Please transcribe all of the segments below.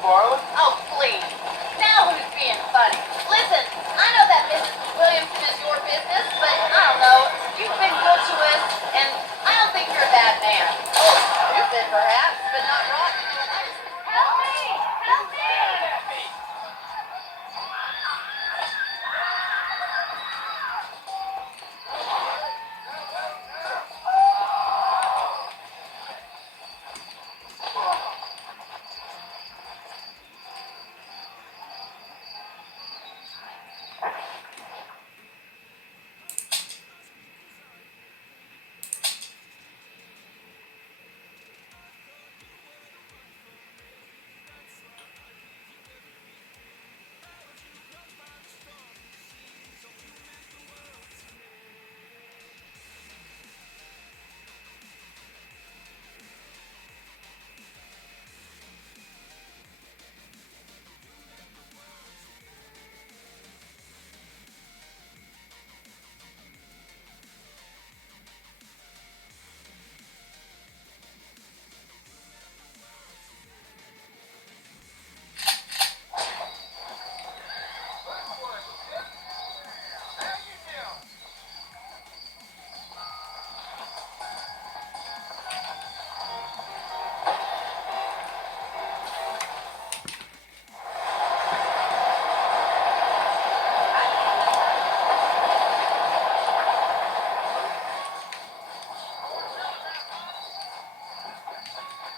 Farland. Oh, please. Now who's being funny? Listen, I know that Mrs. Williamson is your business, but I don't know. You've been good to us, and I don't think you're a bad man. Oh, stupid perhaps, but not rotten. Help me! Help me!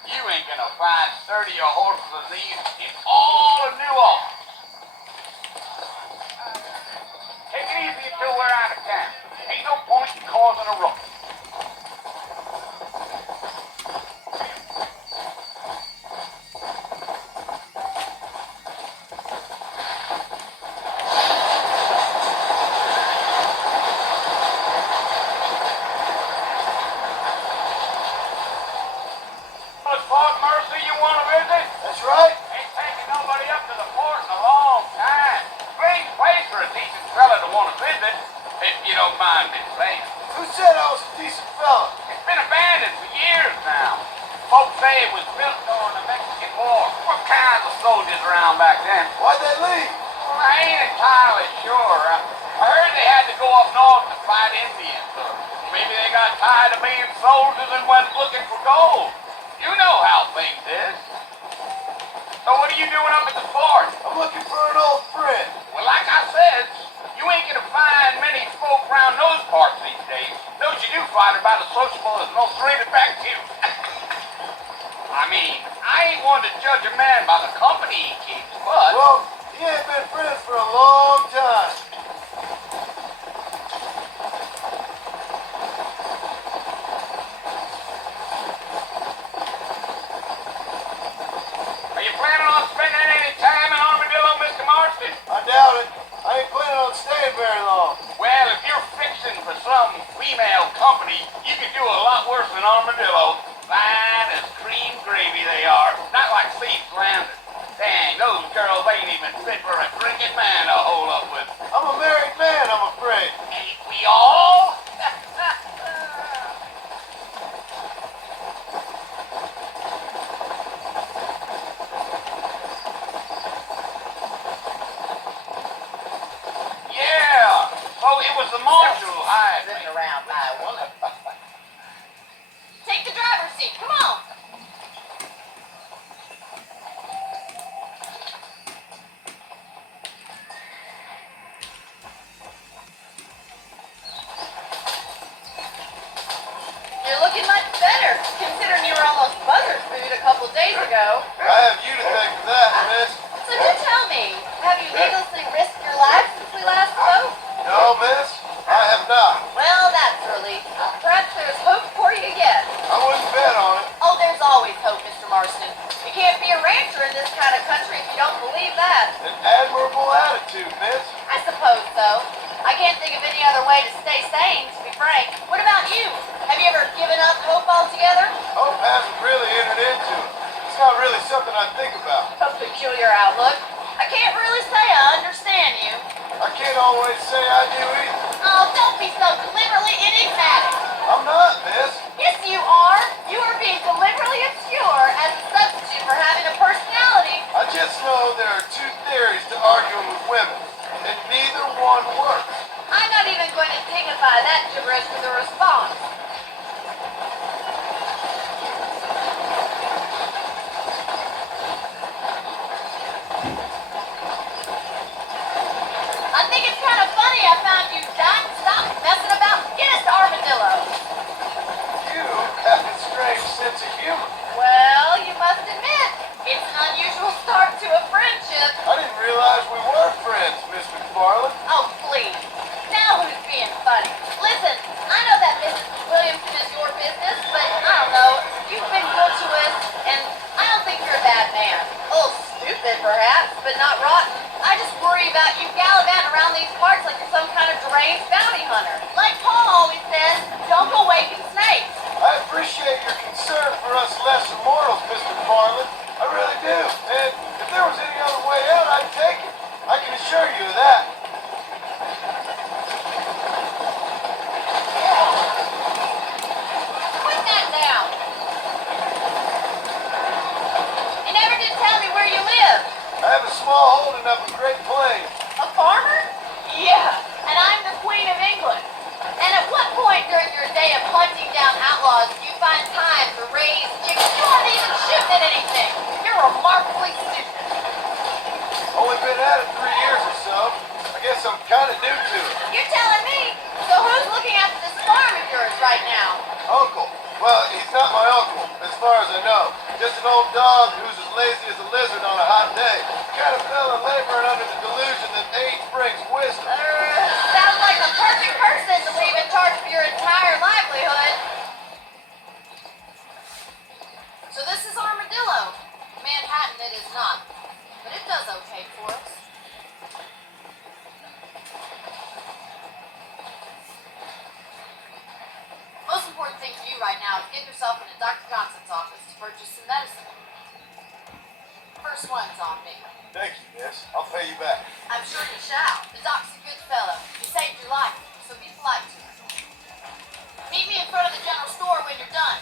You ain't gonna find sturdier horses than these in all of New Orleans. Take it easy until we're out of town. Ain't no point in causing a ruckus. Fort Mercy, you want to visit? That's right. Ain't taking nobody up to the fort in a long time. Strange place for a decent fella to want to visit, if you don't mind me saying. Who said I was a decent fella? It's been abandoned for years now. Folks say it was built during the Mexican War. What kinds of soldiers around back then? Why'd they leave? Well, I ain't entirely sure. I heard they had to go up north to fight Indians, or maybe they got tired of being soldiers and went looking for gold. You know how things is. So what are you doing up at the fort? I'm looking for an old friend. Well, like I said, you ain't gonna find many folk around those parts these days. Those you do find are about as sociable as most rated back to. I mean, I ain't one to judge a man by the company he keeps, but... Well, he ain't been friends for a long time. Are you planning on spending any time in Armadillo, Mr. Marston? I doubt it. I ain't planning on staying very long. Well, if you're fixing for some female company, you can do a lot worse than Armadillo. Fine as cream gravy they are. Not like Seeds Landing. Dang, those girls ain't even fit for a drinking man to hold up with. I'm a married man, I'm afraid. Ain't we all? Yeah, so it was the marshal who hired me. Sitting around by a woman. Take the driver's seat. Come on. You're looking much better, considering you were almost buzzer food a couple days ago. I have you to thank for that, miss. So do tell me, have you needlessly risked your life since we last spoke? No, miss, I have not. Well, that's a relief. Perhaps there's hope for you yet. I wouldn't bet on it. Oh, there's always hope, Mr. Marston. You can't be a rancher in this kind of country if you don't believe that. An admirable attitude, miss. I suppose so. I can't think of any other way to stay sane, to be frank. What about you? Have you ever given up hope altogether? Hope hasn't really entered into it. It's not really something I think about. A peculiar outlook. I can't really say I understand you. I can't always say I do either. Oh, don't be so deliberately enigmatic. I'm not, miss. Yes, you are. You are being deliberately obscure as a substitute for having a personality. I just holding up a great plain. A farmer? Yeah, and I'm the Queen of England. And at what point during your day of hunting down outlaws do you find time to raise chickens? You aren't even shooting at anything. You're remarkably stupid. Only been at it 3 years or so. I guess I'm kind of new to it. You're telling me? So who's looking after this farm of yours right now? Uncle. Well, he's not my uncle, as far as I know. Just an old dog who's as lazy as a lizard on a hot day. Kind of fella laboring under the delusion that age brings wisdom. Sounds like a perfect person to leave in charge of your entire livelihood. So this is Armadillo. Manhattan it is not. But it does okay for us. Most important thing for you right now is get yourself into Dr. Johnson's office to purchase some medicine. First one's on me. Thank you, miss. I'll pay you back. I'm sure you shall. The doc's a good fellow. He saved your life, so be polite to him. Meet me in front of the general store when you're done.